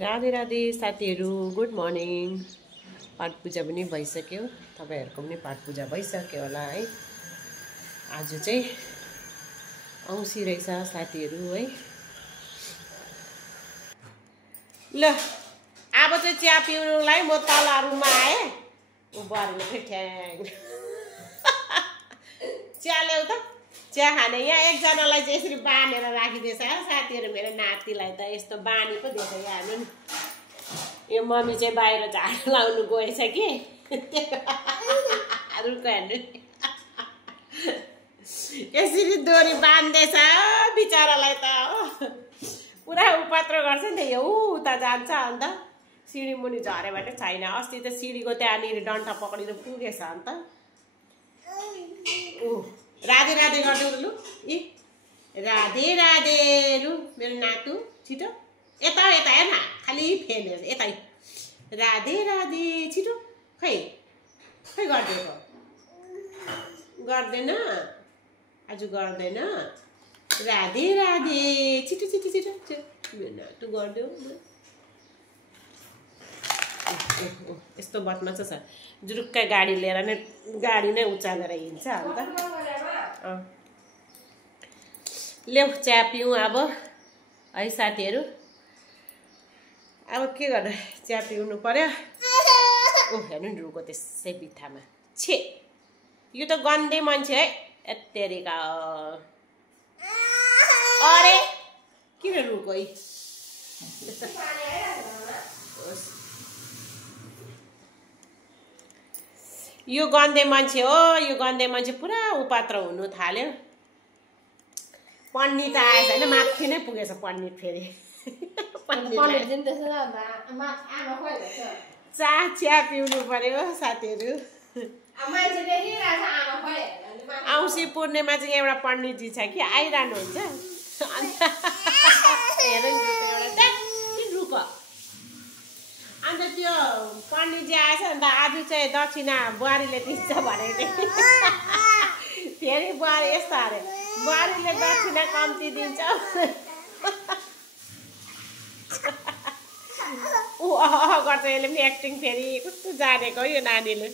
राधे राधे साथीहरू, good morning. पाठ पूजा पनि भइसक्यो, तपाईँहरूको पनि पाठ पूजा भइसक्यो होला है। आज चाहिँ औँसी रहेछ साथीहरू है। ल अब चाहिँ चिया पिउनुलाई म तल रुममा आएँ। ऊ बुहारीले फेरि ठ्याङ चिया ल्याउ त, चिया खाने। यहाँ एकजनालाई चाहिँ यसरी बाँधेर राखिदिएछ साथीहरू। मेरो नातिलाई त यस्तो बानी पो दिएछ। यहाँ हेर्नु नि, यो मम्मी चाहिँ बाहिर झाडु लाउनु गएछ कि रुख हेर्नु नि, यसरी डोरी बाँध्दैछ बिचरालाई त हो। पुरा उपद्रो गर्छ नि त यो। उता जान्छ अन्त सिँढी मुनि झऱ्यो भने छैन। अस्ति त सिँढीको त्यहाँनिर डन्ठा पक्रिनु पुगेछ अन्त। राधे राधे गर्दै लु। इ राधे राधे लु मेरो नातु, छिटो यता यता हेर्न, खालि फेल यतै। राधे राधे छिटो। खै खै गरिदिएको, गर्दैन आज, गर्दैन। राधे राधे छिटो छिटो छिटो छिटो मेरो नातु गरिदेऊ। यस्तो बदमास छ, जुरुक्कै गाडी लिएर नै, गाडी नै उचालेर हिँड्छ अन्त। ल्याउ चिया पिउँ अब है साथीहरू। अब के गर्नु, चिया पिउनु पर्यो। हेर्नु नि रुको त्यसै बित्थामा। छे यो त गन्धे मान्छे है, यत्तेरिका। अरे किन रुको है। यो गन्धे मान्छे हो, यो गन्धे मान्छे पुरा उपात्र हुनु थाल्यो। पण्डित आएछ होइन, माथि नै पुगेछ पण्डित फेरि। चिया पिउनु पर्यो साथीहरू। औँसी पूर्णिमा चाहिँ एउटा पण्डितजी छ कि आइरहनु हुन्छ अन्त। हेर एउटा रुख। अन्त त्यो पण्डितजी आएछ अन्त आज चाहिँ दक्षिणा बुहारीले दिन्छ भनेको थिएँ। फेरि बुहारी यस्तो अरे, बुहारीले दक्षिणा कम्ती दिन्छ। ऊ गर्छ यसले पनि एक्टिङ। फेरि कस्तो जानेको यो नानीले।